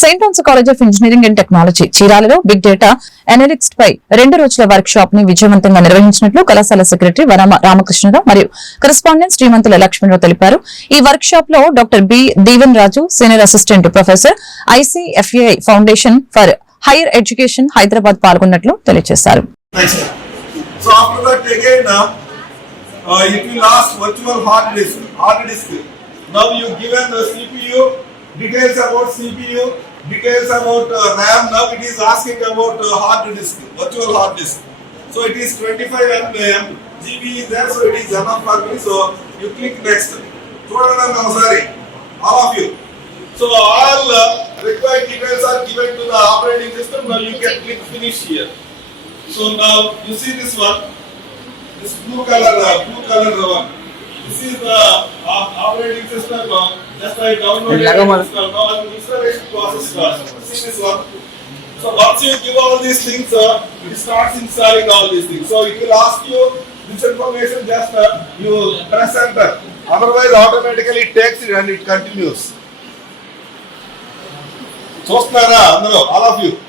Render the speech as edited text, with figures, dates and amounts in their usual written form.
Saint Ann's College of Engineering and Technology చీరాలలో big data analytics పై 2 రోజుల work shop ని విజయవంతంగా నిర్వహించినట్లు కళాశాల సెక్రటరీ రామకృష్ణరావు మరియు కరెస్పాండెంట్ శ్రీమంతుల లక్ష్మణరావు తెలిపారు. ఈ వర్క్ షాప్ లో doctor B Deeven Raju, senior assistant professor, ICFAI Foundation for Higher Education Hyderabad పాల్గొన్నట్లు తెలియజేశారు. It will ask virtual hard disk. Now you given the CPU, details about CPU, details about RAM. Now it is asking about hard disk, virtual hard disk. So it is 25 GB is there, so it is enough for me. So you click next. All of you. So all required details are given to the operating system. Now you can click finish here. So now you see this one. This blue color one. This is the operating system. Just I downloaded it. Now installation process starts. See this one. So once you give all these things, it starts installing all these things. So it will ask you this information. Just you press enter. Otherwise, automatically it takes it and it continues. All of you.